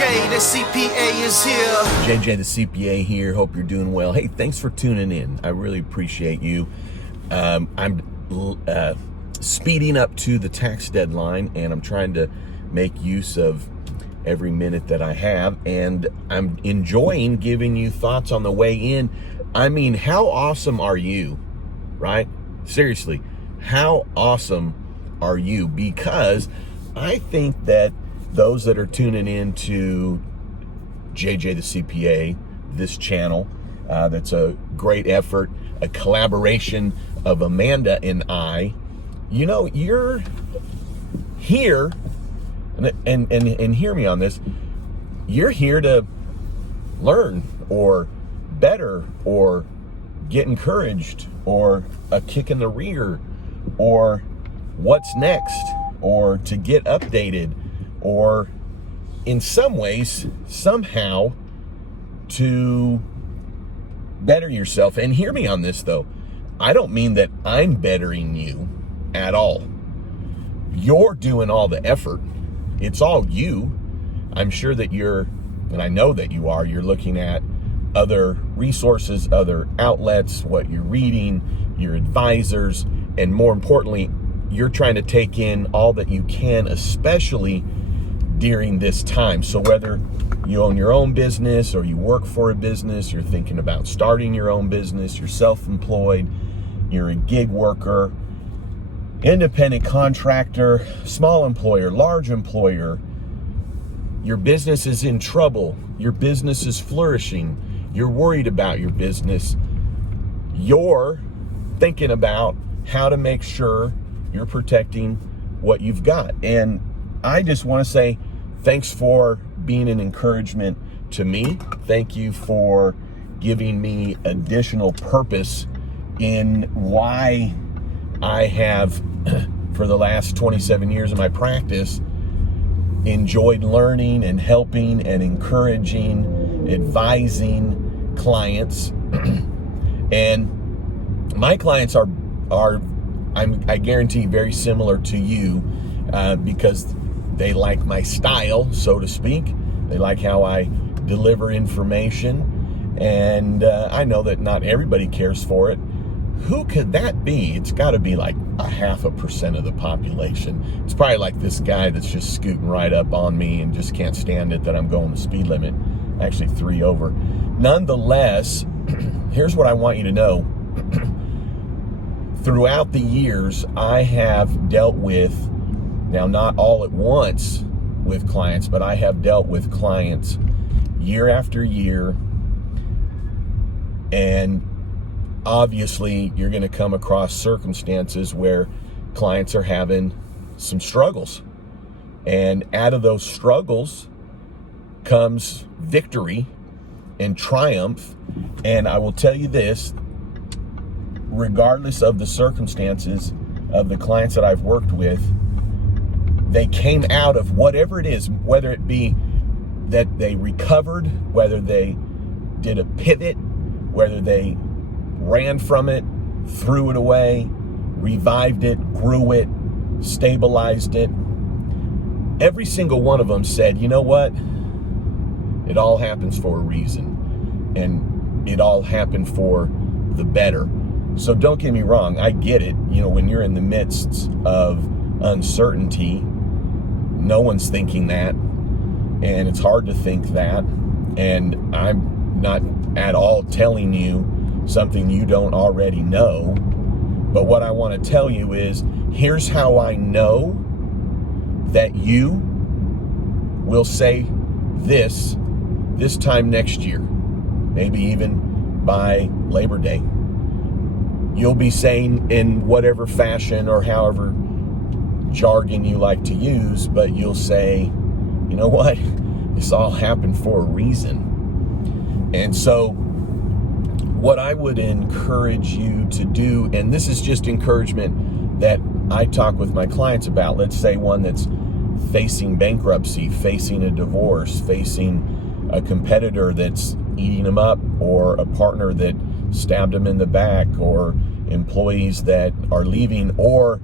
JJ, the CPA is here. JJ, the CPA here. Hope you're doing well. Hey, thanks for tuning in. I really appreciate you. I'm speeding up to the tax deadline, and I'm trying to make use of every minute that I have, and I'm enjoying giving you thoughts on the way in. I mean, how awesome are you, right? Seriously, how awesome are you? Because I think that those that are tuning in to JJ the CPA, this channel, that's a great effort, a collaboration of Amanda and I. You know, you're here, and hear me on this. You're here to learn or better or get encouraged or a kick in the rear or what's next or to get updated or in some ways, somehow to better yourself. And hear me on this though. I don't mean that I'm bettering you at all. You're doing all the effort. It's all you. I'm sure that you're, and I know that you are, you're looking at other resources, other outlets, what you're reading, your advisors, and more importantly, you're trying to take in all that you can, especially during this time. So whether you own your own business or you work for a business, you're thinking about starting your own business, you're self-employed, you're a gig worker, independent contractor, small employer, large employer, your business is in trouble, your business is flourishing, you're worried about your business, you're thinking about how to make sure you're protecting what you've got. And I just want to say thanks for being an encouragement to me. Thank you for giving me additional purpose in why I have, for the last 27 years of my practice, enjoyed learning and helping and encouraging, advising clients. And my clients are I guarantee very similar to you, because they like my style, so to speak. They like how I deliver information, and I know that not everybody cares for it. Who could that be? It's got to be like 0.5% of the population. It's probably like this guy that's just scooting right up on me and just can't stand it that I'm going the speed limit, actually 3 over. Nonetheless, here's what I want you to know. Throughout the years, I have dealt with, now not all at once with clients, but I have dealt with clients year after year, and obviously you're going to come across circumstances where clients are having some struggles, and out of those struggles comes victory and triumph. And I will tell you this, regardless of the circumstances of the clients that I've worked with, they came out of whatever it is, whether it be that they recovered, whether they did a pivot, whether they ran from it, threw it away, revived it, grew it, stabilized it. Every single one of them said, you know what? It all happens for a reason, and it all happened for the better. So don't get me wrong, I get it. You know, when you're in the midst of uncertainty, no one's thinking that, and it's hard to think that, and I'm not at all telling you something you don't already know. But what I want to tell you is, here's how I know that you will say this time next year, maybe even by Labor Day. You'll be saying in whatever fashion or however jargon you like to use, but you'll say, you know what? This all happened for a reason. And so what I would encourage you to do, and this is just encouragement that I talk with my clients about, let's say one that's facing bankruptcy, facing a divorce, facing a competitor that's eating them up, or a partner that stabbed them in the back, or employees that are leaving, or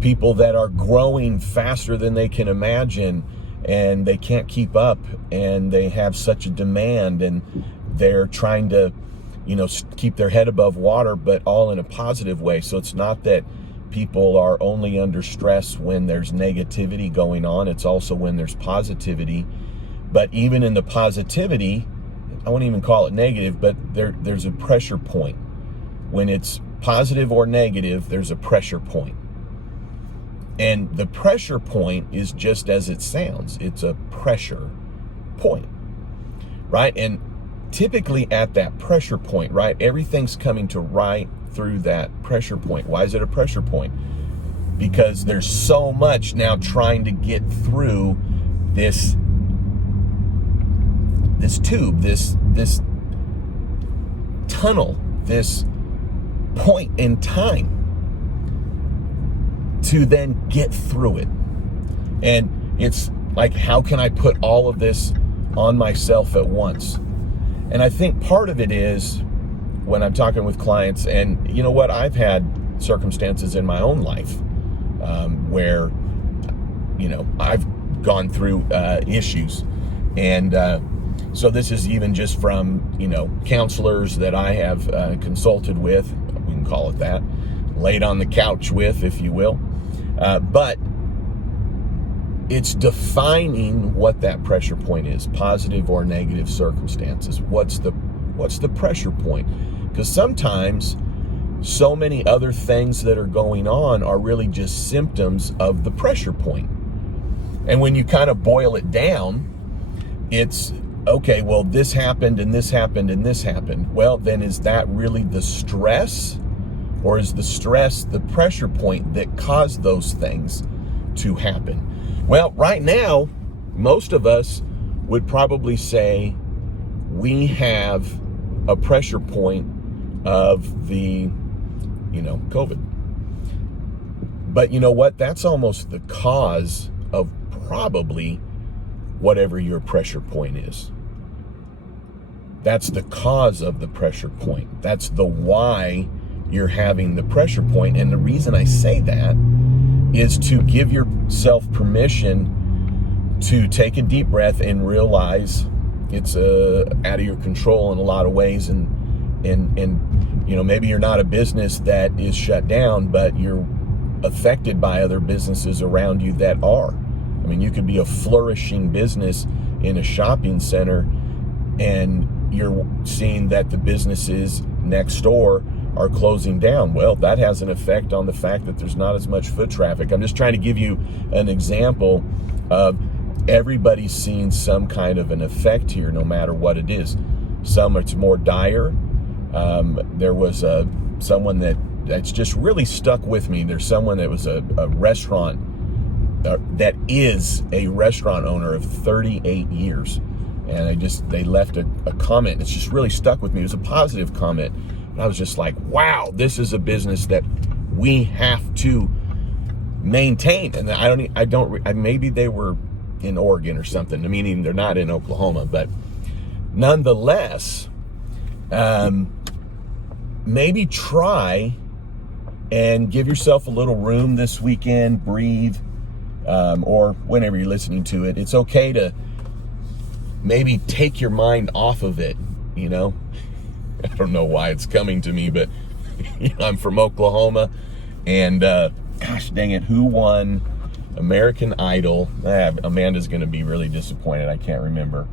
people that are growing faster than they can imagine, and they can't keep up, and they have such a demand, and they're trying to, keep their head above water, but all in a positive way. So it's not that people are only under stress when there's negativity going on. It's also when there's positivity. But even in the positivity, I won't even call it negative, but there's a pressure point. When it's positive or negative, there's a pressure point. And the pressure point is just as it sounds. It's a pressure point, right? And typically at that pressure point, right, everything's coming to right through that pressure point. Why is it a pressure point? Because there's so much now trying to get through this tube, this tunnel, this point in time, to then get through it. And it's like, how can I put all of this on myself at once? And I think part of it is when I'm talking with clients, and you know what, I've had circumstances in my own life where, I've gone through issues. And so this is even just from, counselors that I have consulted with, we can call it that, laid on the couch with, if you will. But it's defining what that pressure point is, positive or negative circumstances. What's the pressure point? Because sometimes so many other things that are going on are really just symptoms of the pressure point. And when you kind of boil it down, it's, okay, well, this happened and this happened and this happened. Well, then is that really the stress? Or is the stress the pressure point that caused those things to happen? Well, right now, most of us would probably say we have a pressure point of the, COVID. But you know what? That's almost the cause of probably whatever your pressure point is. That's the cause of the pressure point. That's the why you're having the pressure point. And the reason I say that is to give yourself permission to take a deep breath and realize it's out of your control in a lot of ways. And maybe you're not a business that is shut down, but you're affected by other businesses around you that are. I mean, you could be a flourishing business in a shopping center, and you're seeing that the businesses next door are closing down. Well, that has an effect on the fact that there's not as much foot traffic. I'm just trying to give you an example of everybody's seeing some kind of an effect here, no matter what it is. Some it's more dire. There was someone that's just really stuck with me. There's someone that was a restaurant that is a restaurant owner of 38 years. And they left a comment. It's just really stuck with me. It was a positive comment. I was just like, wow, this is a business that we have to maintain. And maybe they were in Oregon or something. I mean, they're not in Oklahoma, but nonetheless, maybe try and give yourself a little room this weekend, breathe, or whenever you're listening to it. It's okay to maybe take your mind off of it, I don't know why it's coming to me, but I'm from Oklahoma, and gosh dang it, who won American Idol? Amanda's going to be really disappointed. I can't remember.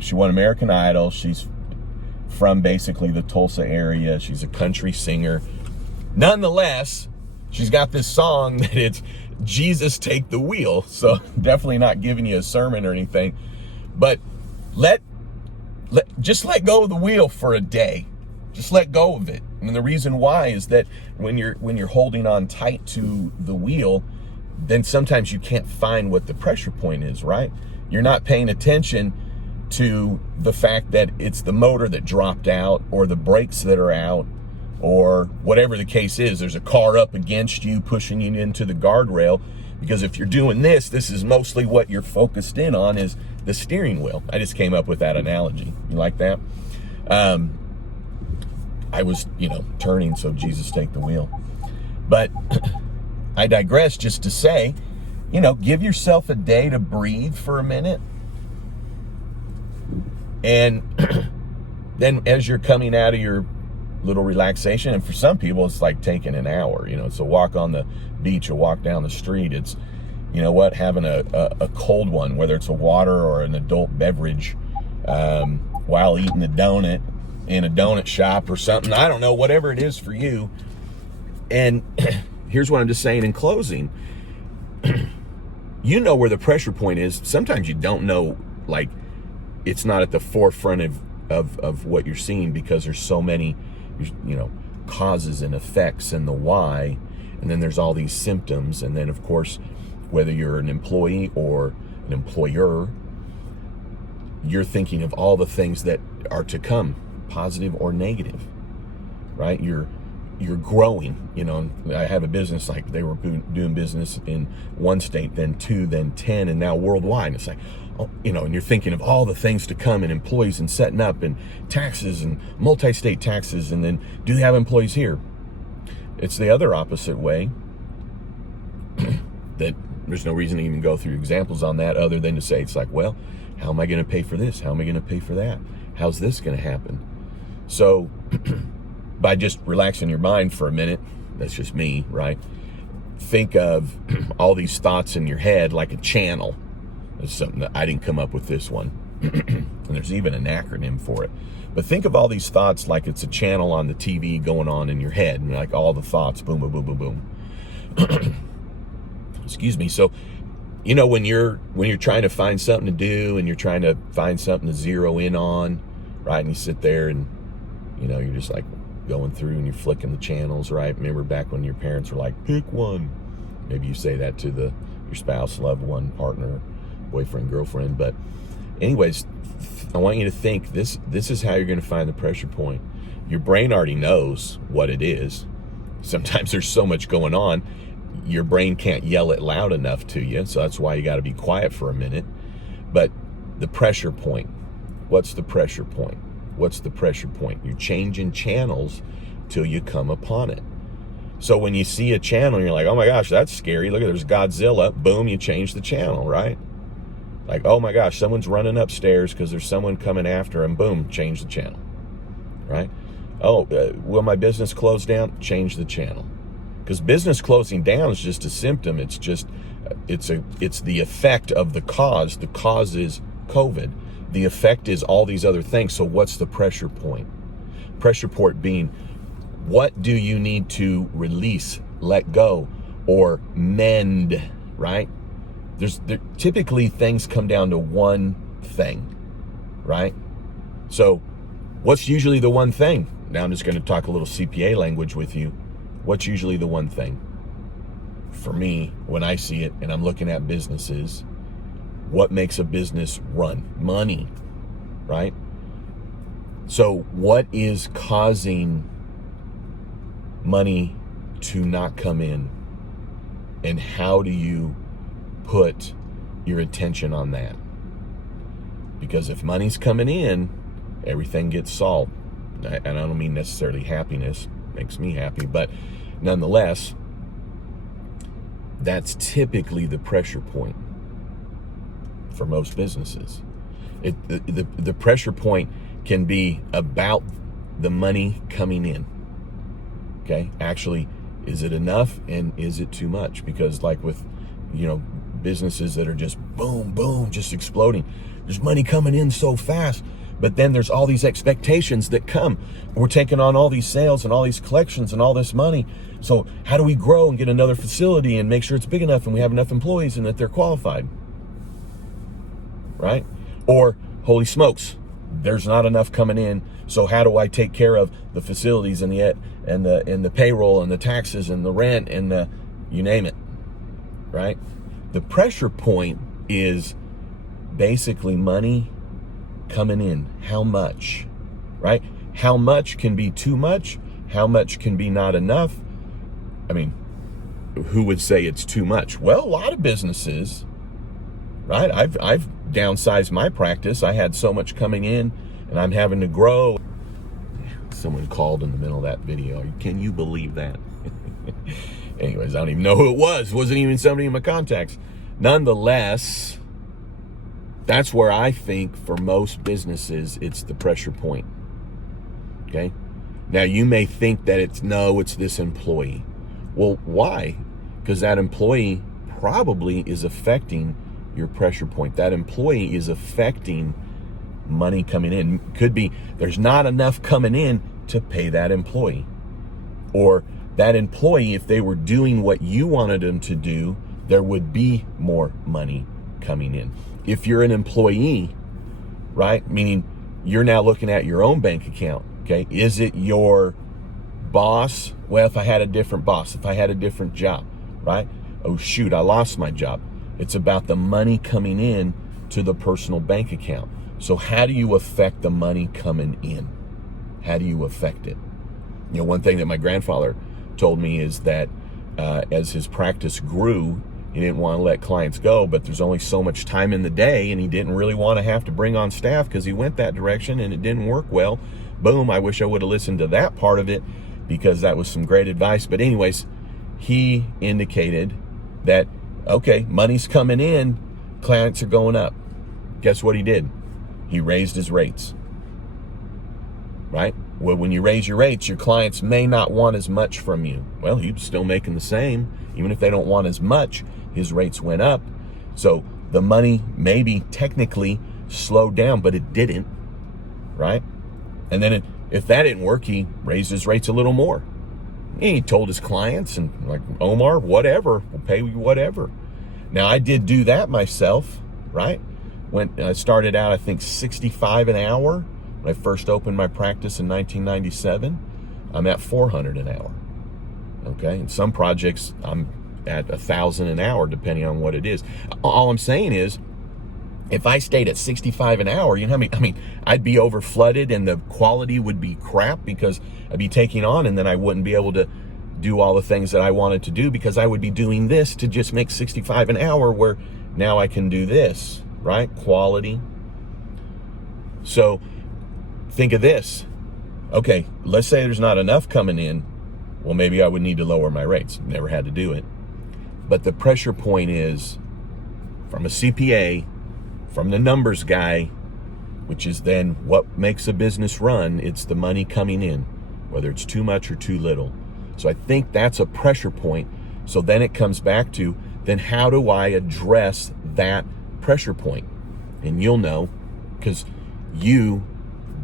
She won American Idol. She's from basically the Tulsa area. She's a country singer. Nonetheless, she's got this song that it's Jesus Take the Wheel. So definitely not giving you a sermon or anything, but just let go of the wheel for a day. Just let go of it. And the reason why is that when you're holding on tight to the wheel, then sometimes you can't find what the pressure point is, right? You're not paying attention to the fact that it's the motor that dropped out, or the brakes that are out, or whatever the case is. There's a car up against you pushing you into the guardrail, because if you're doing this is mostly what you're focused in on is the steering wheel. I just came up with that analogy. You like that? I was, turning, so Jesus take the wheel. But I digress just to say give yourself a day to breathe for a minute. And then as you're coming out of your little relaxation, and for some people, it's like taking an hour, it's a walk on the beach, a walk down the street. It's, having a cold one, whether it's a water or an adult beverage, while eating a donut in a donut shop or something. I don't know, whatever it is for you. And here's what I'm just saying in closing. You know where the pressure point is. Sometimes you don't know, like, it's not at the forefront of what you're seeing because there's so many, causes and effects and the why. And then there's all these symptoms. And then, of course, whether you're an employee or an employer, you're thinking of all the things that are to come, positive or negative, right? You're growing. I have a business, like they were doing business in one state, then 2, then 10, and now worldwide. And it's like, and you're thinking of all the things to come, and employees, and setting up, and taxes, and multi-state taxes, and then do they have employees here? It's the other opposite way. That there's no reason to even go through examples on that other than to say, it's like, well, how am I going to pay for this? How am I going to pay for that? How's this going to happen? So by just relaxing your mind for a minute, that's just me, right? Think of all these thoughts in your head like a channel. It's something that I didn't come up with this one. And there's even an acronym for it. But think of all these thoughts like it's a channel on the TV going on in your head, and like all the thoughts, boom, boom, boom, boom, boom. Excuse me. So, when you're trying to find something to do, and you're trying to find something to zero in on, right? And you sit there and, you're just like going through and you're flicking the channels, right? Remember back when your parents were like, pick one. Maybe you say that to your spouse, loved one, partner, boyfriend, girlfriend. But anyways, I want you to think this is how you're going to find the pressure point. Your brain already knows what it is. Sometimes there's so much going on, your brain can't yell it loud enough to you. So that's why you got to be quiet for a minute. But the pressure point, what's the pressure point? What's the pressure point? You're changing channels till you come upon it. So when you see a channel, you're like, oh my gosh, that's scary. Look, there's Godzilla. Boom, you change the channel, right? Like, oh my gosh, someone's running upstairs because there's someone coming after him. Boom, change the channel, right? Oh, will my business close down? Change the channel. Because business closing down is just a symptom. It's just, it's the effect of the cause. The cause is COVID. The effect is all these other things. So what's the pressure point? Pressure point being, what do you need to release, let go, or mend, right? Typically things come down to one thing, right? So what's usually the one thing? Now I'm just going to talk a little CPA language with you. What's usually the one thing? For me, when I see it and I'm looking at businesses, what makes a business run? Money, right? So what is causing money to not come in? And how do you put your attention on that? Because if money's coming in, everything gets solved. And I don't mean necessarily happiness, makes me happy, but nonetheless, that's typically the pressure point for most businesses. The pressure point can be about the money coming in. Okay, actually, is it enough and is it too much? Because like with, businesses that are just boom, boom, just exploding. There's money coming in so fast, but then there's all these expectations that come. We're taking on all these sales and all these collections and all this money. So how do we grow and get another facility and make sure it's big enough and we have enough employees and that they're qualified? Right? Or, holy smokes, there's not enough coming in. So how do I take care of the facilities and the payroll and the taxes and the rent and the, you name it, right? The pressure point is basically money coming in. How much, right? How much can be too much? How much can be not enough? I mean, who would say it's too much? Well, a lot of businesses, right? I've downsized my practice. I had so much coming in and I'm having to grow. Someone called in the middle of that video. Can you believe that? Anyways, I don't even know who it was. Wasn't even somebody in my contacts. nonetheless, that's where I think for most businesses, it's the pressure point. Okay. Now you may think that it's this employee. Well, why? Because that employee probably is affecting your pressure point. That employee is affecting money coming in. Could be there's not enough coming in to pay that employee. Or that employee, if they were doing what you wanted them to do, there would be more money coming in. If you're an employee, right, meaning you're now looking at your own bank account, okay, is it your boss? Well, if I had a different boss, if I had a different job, right? Oh shoot, I lost my job. It's about the money coming in to the personal bank account. So how do you affect the money coming in? How do you affect it? You know, one thing that my grandfather told me is that as his practice grew, he didn't want to let clients go, but there's only so much time in the day, and he didn't really want to have to bring on staff because he went that direction and it didn't work well. Boom, I wish I would have listened to that part of it because that was some great advice. But anyways, he indicated that, okay, money's coming in, clients are going up. Guess what he did? He raised his rates, right? Well, when you raise your rates, your clients may not want as much from you. Well, he was still making the same. Even if they don't want as much, his rates went up. So the money maybe technically slowed down, but it didn't, right? And then if that didn't work, he raised his rates a little more. He told his clients, and like, Omar, whatever, we'll pay you whatever. Now, I did do that myself, right? When I started out, I think $65 an hour. When I first opened my practice in 1997, I'm at $400 an hour. Okay, in some projects, I'm at $1,000 an hour, depending on what it is. All I'm saying is, if I stayed at $65 an hour, you know, I mean, I'd be over flooded and the quality would be crap because I'd be taking on, and then I wouldn't be able to do all the things that I wanted to do because I would be doing this to just make $65 an hour, where now I can do this, right? Quality. So think of this. Okay, let's say there's not enough coming in. Well, maybe I would need to lower my rates. Never had to do it. But the pressure point is from a CPA, from the numbers guy, which is then what makes a business run. It's the money coming in, whether it's too much or too little. So I think that's a pressure point. So then it comes back to, then how do I address that pressure point? And you'll know, because you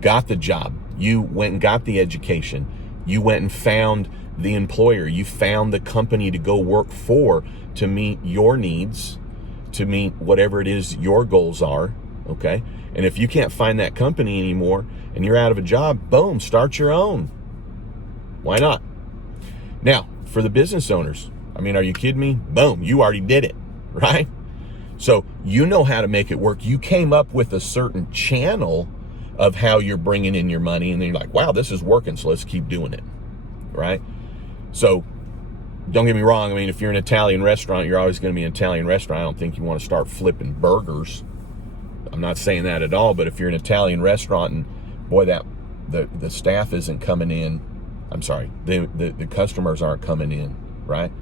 got the job. You went and got the education. You went and found the employer. You found the company to go work for to meet your needs, to meet whatever it is your goals are, okay? And if you can't find that company anymore and you're out of a job, boom, start your own. Why not? Now, for the business owners, I mean, are you kidding me? Boom, you already did it, right? So you know how to make it work. You came up with a certain channel of how you're bringing in your money, and then you're like, wow, this is working, so let's keep doing it, right? So don't get me wrong. I mean, if you're an Italian restaurant, you're always going to be an Italian restaurant. I don't think you want to start flipping burgers. I'm not saying that at all, but if you're an Italian restaurant and boy, that the staff isn't coming in, I'm sorry, the customers aren't coming in, right?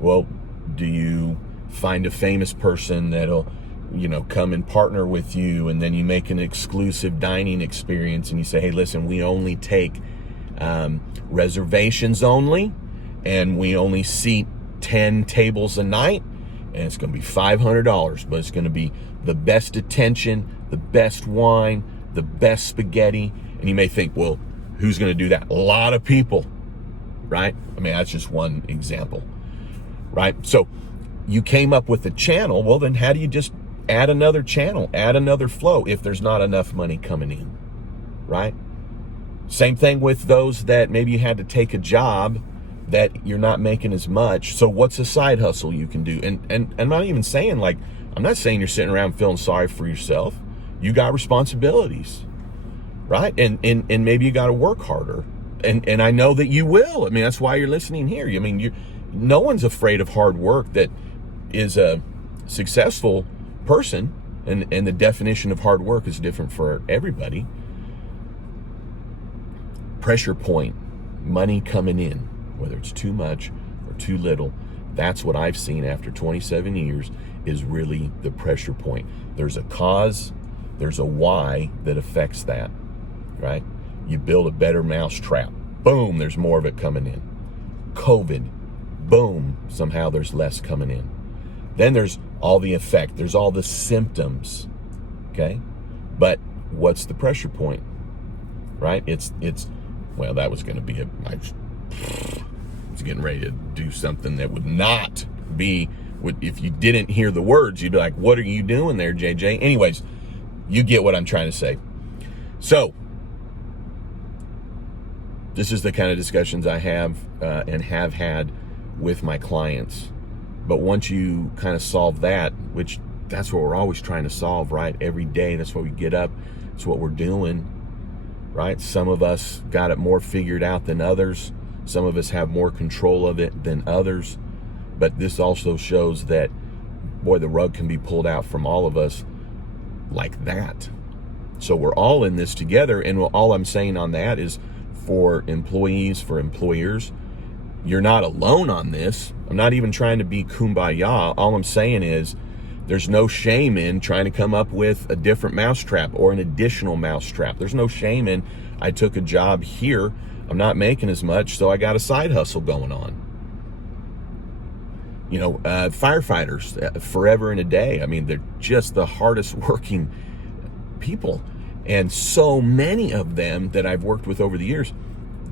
Well, do you find a famous person that'll, you know, come and partner with you, and then you make an exclusive dining experience and you say, hey, listen, we only take reservations only, and we only seat 10 tables a night, and it's going to be $500, but it's going to be the best attention, the best wine, the best spaghetti. And you may think, well, who's going to do that? A lot of people, right? I mean, that's just one example, right? So you came up with a channel. Well, then how do you just add another channel, add another flow if there's not enough money coming in, right? Same thing with those that maybe you had to take a job that you're not making as much. So what's a side hustle you can do? And I'm not even saying, like, I'm not saying you're sitting around feeling sorry for yourself. You got responsibilities, right? And maybe you got to work harder. And I know that you will. I mean, that's why you're listening here. I mean, no one's afraid of hard work that is a successful person. And the definition of hard work is different for everybody. Pressure point, money coming in, whether it's too much or too little. That's what I've seen after 27 years is really the pressure point. There's a cause, there's a why that affects that, right? You build a better mousetrap, boom, there's more of it coming in. COVID, boom, somehow there's less coming in. Then there's all the effect, there's all the symptoms, okay? But what's the pressure point, right? It's well, that was going to be I was getting ready to do something that would not be, if you didn't hear the words, you'd be like, what are you doing there, JJ? Anyways, you get what I'm trying to say. So, this is the kind of discussions I have and have had with my clients. But once you kind of solve that, which that's what we're always trying to solve, right? Every day, that's what we get up. That's what we're doing, right? Some of us got it more figured out than others. Some of us have more control of it than others. But this also shows that, boy, the rug can be pulled out from all of us like that. So we're all in this together. And all I'm saying on that is, for employees, for employers, you're not alone on this. I'm not even trying to be kumbaya. All I'm saying is there's no shame in trying to come up with a different mousetrap or an additional mousetrap. There's no shame in, I took a job here, I'm not making as much, so I got a side hustle going on. You know, firefighters, forever and a day. I mean, they're just the hardest working people. And so many of them that I've worked with over the years,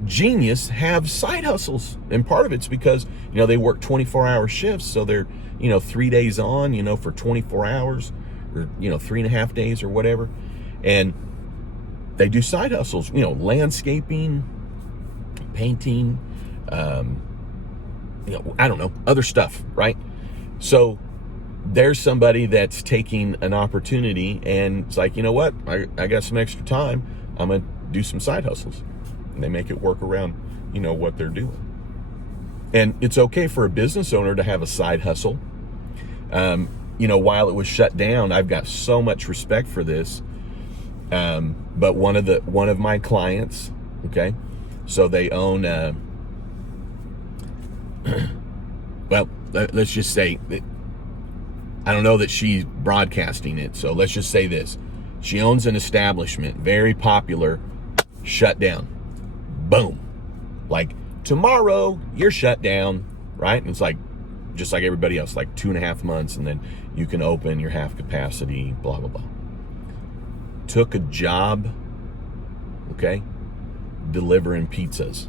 genius, have side hustles. And part of it's because, you know, they work 24-hour shifts. So they're, 3 days on, for 24 hours or, 3.5 days or whatever. And they do side hustles, landscaping, painting, I don't know, other stuff, right? So there's somebody that's taking an opportunity and it's like, you know what? I got some extra time. I'm going to do some side hustles. And they make it work around, what they're doing. And it's okay for a business owner to have a side hustle. While it was shut down, I've got so much respect for this. But one of my clients, okay, so they own, well, let's just say, I don't know that she's broadcasting it, so let's just say this. She owns an establishment, very popular, shut down. Boom. Like, tomorrow, you're shut down, right? And it's like, just like everybody else, like 2.5 months, and then you can open your half capacity, blah, blah, blah. Took a job, okay, delivering pizzas.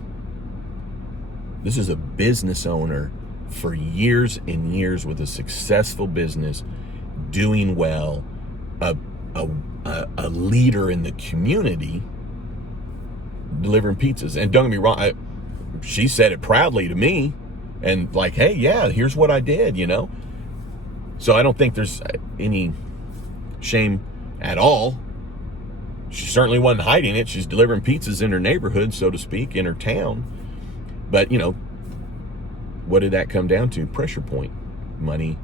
This is a business owner for years and years with a successful business, doing well, a leader in the community, delivering pizzas. And don't get me wrong, she said it proudly to me, and like, hey, yeah, here's what I did, So I don't think there's any shame at all. She certainly wasn't hiding it. She's delivering pizzas in her neighborhood, so to speak, in her town. But, what did that come down to? Pressure point. Money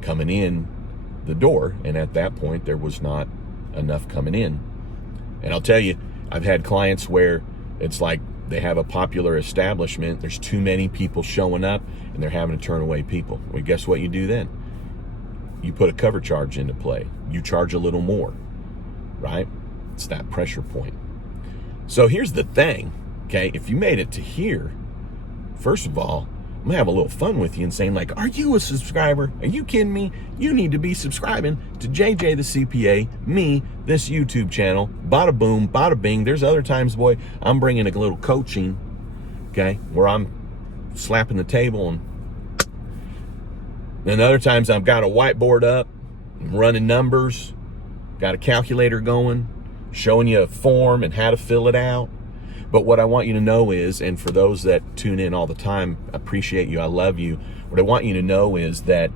coming in the door. And at that point, there was not enough coming in. And I'll tell you, I've had clients where it's like they have a popular establishment. There's too many people showing up and they're having to turn away people. Well, guess what you do then? You put a cover charge into play. You charge a little more, right? It's that pressure point. So here's the thing, okay? If you made it to here, first of all, I'm gonna have a little fun with you and saying, like, are you a subscriber? Are you kidding me? You need to be subscribing to JJ the CPA, me, this YouTube channel. Bada boom, bada bing. There's other times, boy, I'm bringing a little coaching, okay, where I'm slapping the table, and other times I've got a whiteboard up, I'm running numbers, got a calculator going, showing you a form and how to fill it out. But what I want you to know is, and for those that tune in all the time, I appreciate you, I love you. What I want you to know is that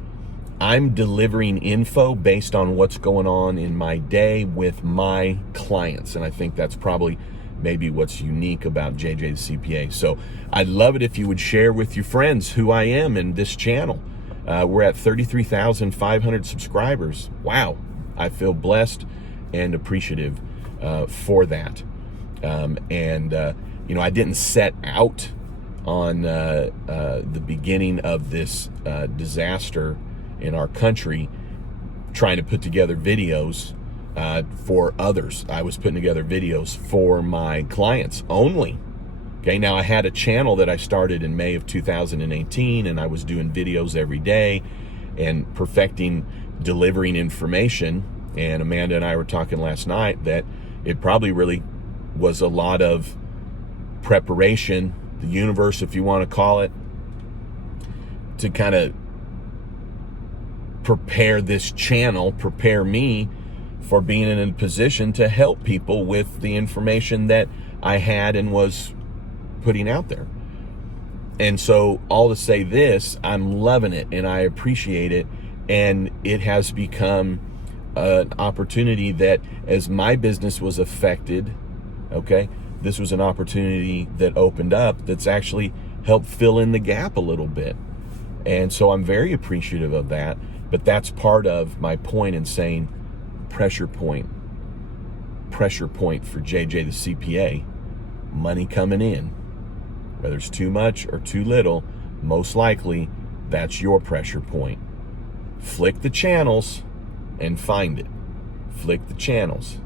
I'm delivering info based on what's going on in my day with my clients. And I think that's probably maybe what's unique about JJ the CPA. So I'd love it if you would share with your friends who I am and this channel. We're at 33,500 subscribers. Wow. I feel blessed and appreciative for that. I didn't set out on the beginning of this disaster in our country, trying to put together videos for others. I was putting together videos for my clients only. Okay, now I had a channel that I started in May of 2018, and I was doing videos every day and perfecting delivering information. And Amanda and I were talking last night that it probably really was a lot of preparation, the universe, if you want to call it, to kind of prepare this channel, prepare me for being in a position to help people with the information that I had and was putting out there. And so, all to say this, I'm loving it and I appreciate it, and it has become an opportunity that, as my business was affected, okay, this was an opportunity that opened up that's actually helped fill in the gap a little bit. And so I'm very appreciative of that. But that's part of my point in saying pressure point for JJ the CPA. Money coming in, whether it's too much or too little, most likely that's your pressure point. Flick the channels and find it. Flick the channels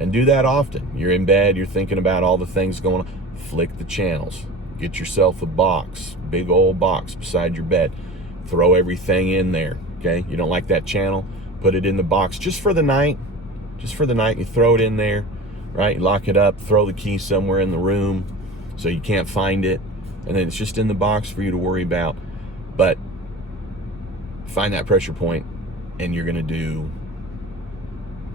and do that often. You're in bed, you're thinking about all the things going on. Flick the channels. Get yourself a box, big old box beside your bed. Throw everything in there. Okay, you don't like that channel, put it in the box just for the night. Just for the night, you throw it in there, right? You lock it up, throw the key somewhere in the room so you can't find it, and then it's just in the box for you to worry about. But find that pressure point, and you're going to do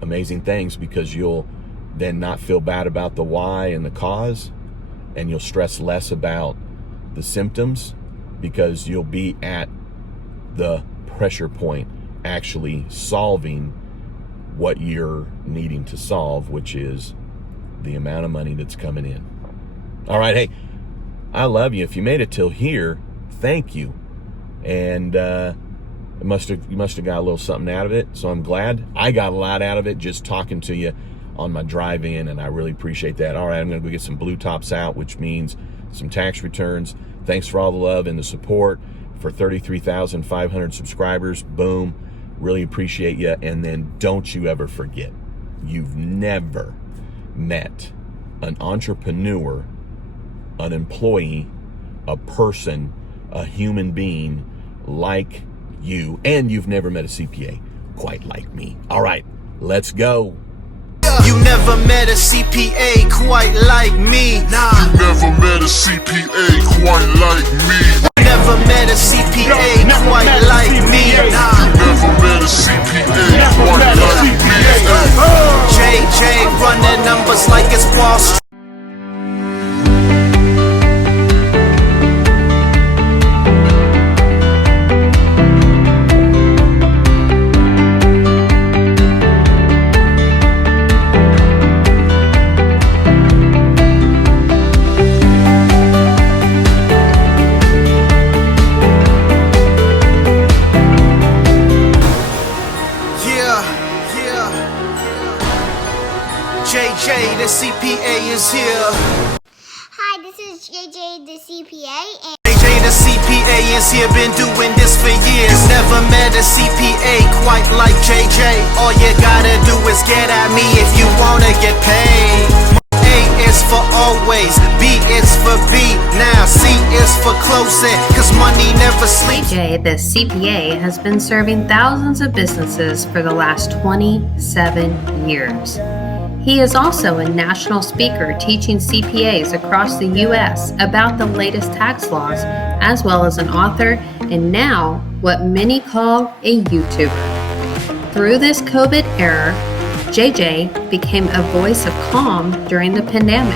amazing things, because you'll then not feel bad about the why and the cause, and you'll stress less about the symptoms, because you'll be at the pressure point actually solving what you're needing to solve, which is the amount of money that's coming in. All right, hey, I love you. If you made it till here, thank you. And you must have got a little something out of it, so I'm glad. I got a lot out of it just talking to you on my drive in, and I really appreciate that. All right, I'm going to go get some Blue Tops out, which means some tax returns. Thanks for all the love and the support. For 33,500 subscribers, boom, really appreciate you. And then don't you ever forget, you've never met an entrepreneur, an employee, a person, a human being like you, and you've never met a CPA quite like me. All right, let's go. You never met a CPA quite like me. Nah. You never met a CPA quite like me. Never met a CPA quite like me. Nah. You never met a CPA quite like me. JJ running numbers like it's Wall Street. JJ, the CPA is here. Hi, this is JJ the CPA, and JJ, the CPA is here, been doing this for years. You never met a CPA quite like JJ. All you gotta do is get at me if you wanna get paid. A is for always, B is for B. Now C is for closing, cause money never sleeps. JJ, the CPA, has been serving thousands of businesses for the last 27 years. He is also a national speaker teaching CPAs across the U.S. about the latest tax laws, as well as an author and now what many call a YouTuber. Through this COVID era, JJ became a voice of calm during the pandemic,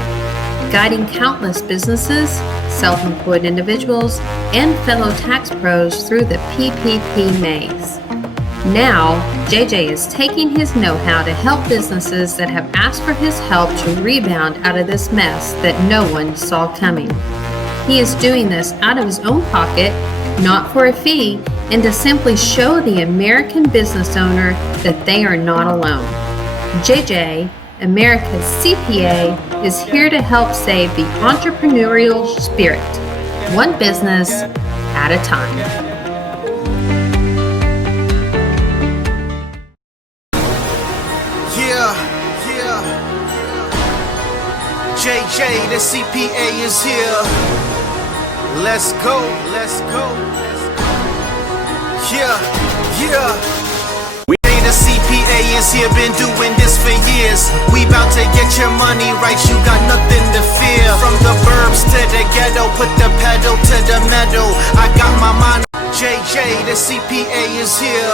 guiding countless businesses, self-employed individuals, and fellow tax pros through the PPP maze. Now, JJ is taking his know-how to help businesses that have asked for his help to rebound out of this mess that no one saw coming. He is doing this out of his own pocket, not for a fee, and to simply show the American business owner that they are not alone. JJ, America's CPA, is here to help save the entrepreneurial spirit. one business at a time. Yeah. JJ, the CPA is here. Let's go. Yeah. The CPA is here, been doing this for years. We bout to get your money right, you got nothing to fear. From the burbs to the ghetto, put the pedal to the metal. I got my mind. JJ, the CPA is here.